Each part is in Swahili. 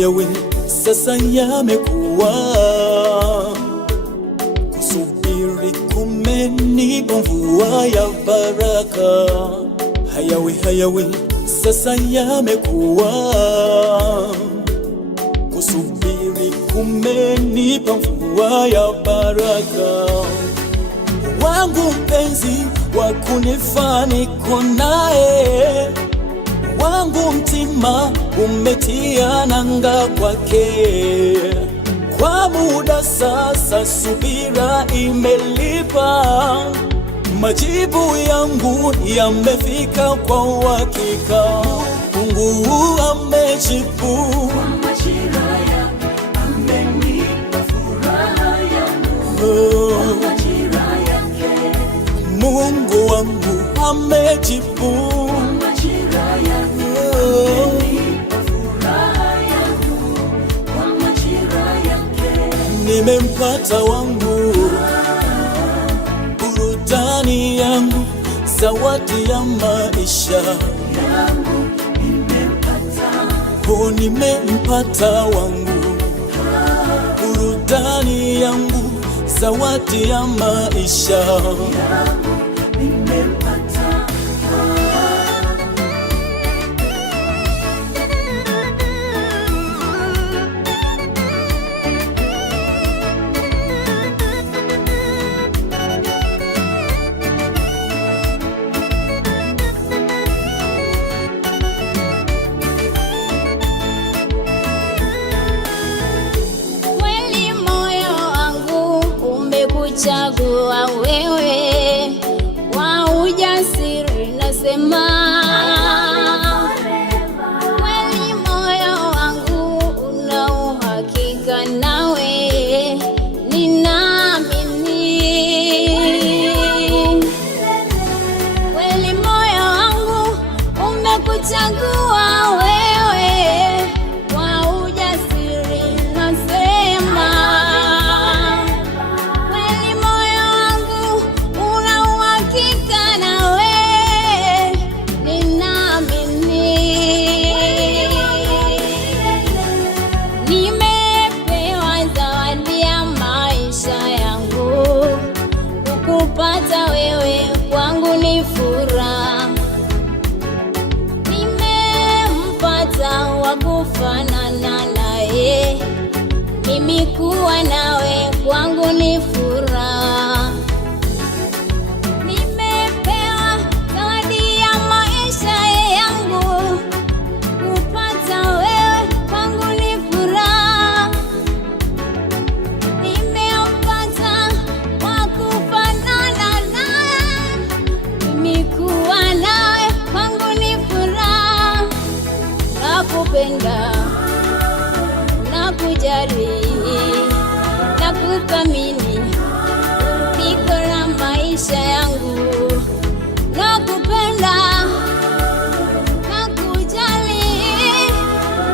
hayawi sasa yamekuwa, kusubiri kumenipa mvua ya baraka. Hayawi sasa yamekuwa, kusubiri kumenipa mvua ya baraka. Wangu mpenzi wa kunifaa niko naye, wangu mtima umetia nanga kwake. Kwa muda sasa subira imelipa, majibu yangu yamefika kwa uhakika. Mungu amejibu kwa majira yake, amenipa furaha yangu kwa majira yake. Mungu wangu amejibu kwa majira yake, amenipa furaha yangu kwa majira yake. Nimempata wangu, burudani yangu, zawadi ya maisha yangu. Oh, nimempata wangu, burudani yangu, zawadi ya maisha yangu. Chagua wewe wa ujasiri, nasema kweli, moyo wangu una uhakika nawe, ninaamini kweli, moyo wangu umekuchagua wewe wa ujasiri, nasema kupata wewe kwangu ni furaha. Nimempata wa kufanana naye, mimi kuwa nawe kwangu ni furaha. Nimepewa zawadi ya maisha yangu, kupata wewe kwangu ni furaha. Nimempata wa kufanana nakupenda, nakujali, nakuthamini, niko na maisha yangu. Nakupenda, nakujali,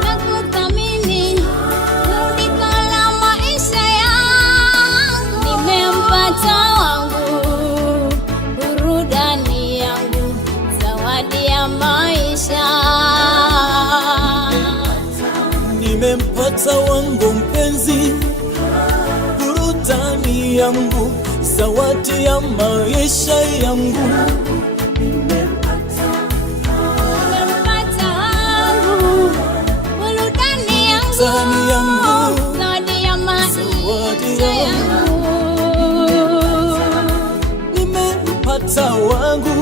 nakuthamini, niko na maisha yangu. Nimempata wangu, burudani yangu, zawadi ya maisha. Nimempata wangu mpenzi, burudani yangu, zawadi ya maisha yangu. Nimempata wangu, burudani yangu, zawadi ya maisha yangu. Nimempata wangu,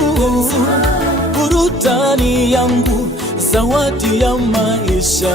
burudani yangu, zawadi ya maisha.